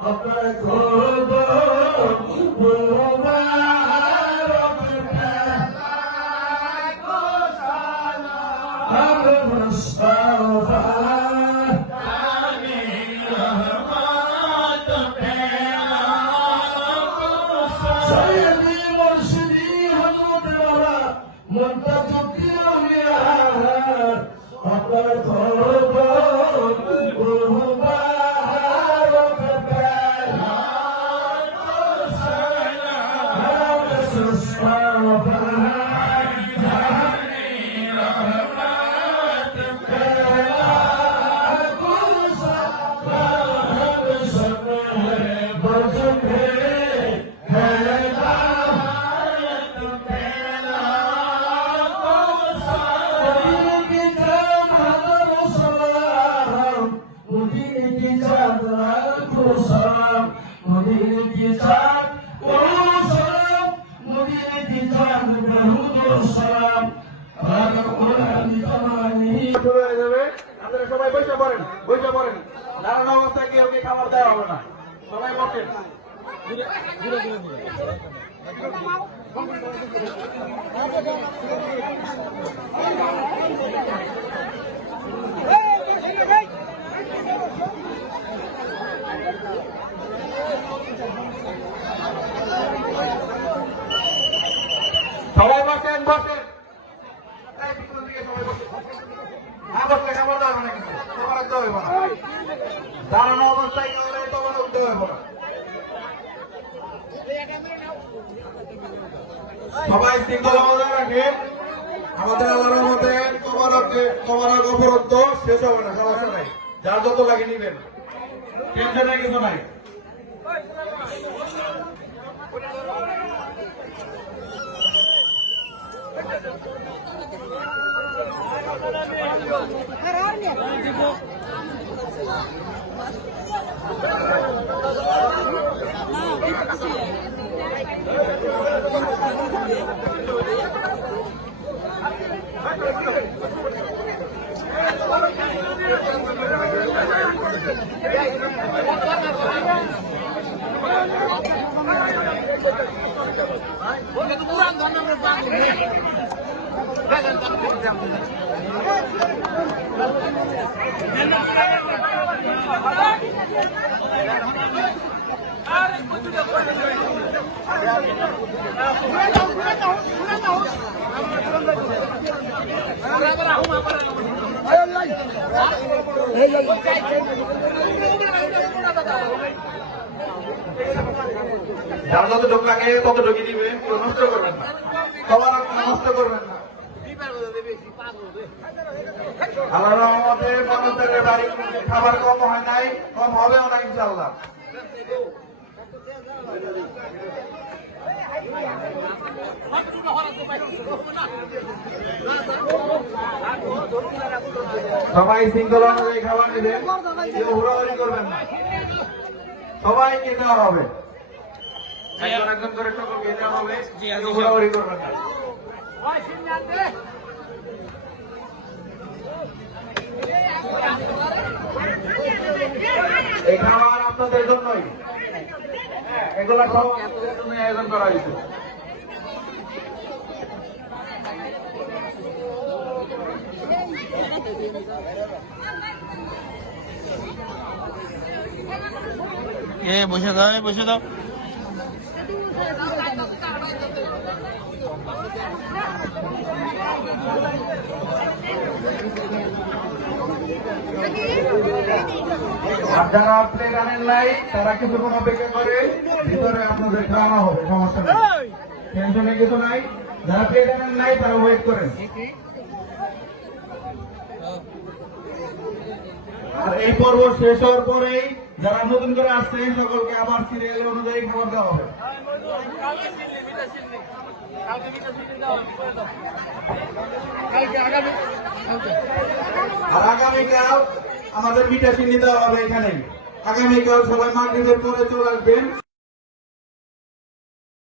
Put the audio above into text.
আপনার ঘর আপনারা সবাই বসে পড়েন বসে পড়েন দাঁড়ানো অবস্থায় কেউ কি খাবার দেওয়া হবে না। সবাই বসেন। সবাই বসেন বসেন। না বসলে খাবার দেওয়া হবে না কিন্তু খাবার একদম হইব না দাঁড়ানো অবস্থায় উঠতে হইব না সবাই শৃঙ্খলা বজায় রাখে আমাদের আল্লাহর মধ্যে তোমার অপরত্ব শেষ হবে না, সমস্যা নাই। যার যত লাগে নিবেন। টেনশনের কিছু নাই। Her এই যার যত ঢোক লাগে তত ঢুকিয়ে দিবেন কেউ নষ্ট করবেন না। সবার আপনারা নষ্ট করবেন না। খাবার কম হয় নাই, কম হবেও না ইনশাল্লাহ সবাই সিঙ্গল অনুযায়ী খাবার নেবে, কেউ হুড়াহুড়ি করবেন না। সবাইকে দেওয়া হবে। একজন একজন করে সকলকে দেওয়া হবে। কেউ করবেন না। এই খাবার আপনাদের জন্যই। এগুলা সব আপনাদের জন্য আয়োজন করা হয়েছে। এ বসে দাও বসে দাও। আর যারা প্লেট আনেন নাই তারা কিছুক্ষণ অপেক্ষা করে ভিতরে আপনাদের খাওয়া হবে সমস্যা নেই। টেনশনে কিছু নাই। যারা প্লেট আনেন নাই তারা ওয়েট করেন। আর এই পর্ব শেষ হওয়ার পরেই যারা নতুন করে আসছে সকলকে আবার সিরিয়াল অনুযায়ী খাবার দেওয়া হবে। আর আগামীকাল আমাদের মিটা চিনি দেওয়া হবে এখানে আগামীকাল সবাই মার্কেটের পরে চলে আসবেন।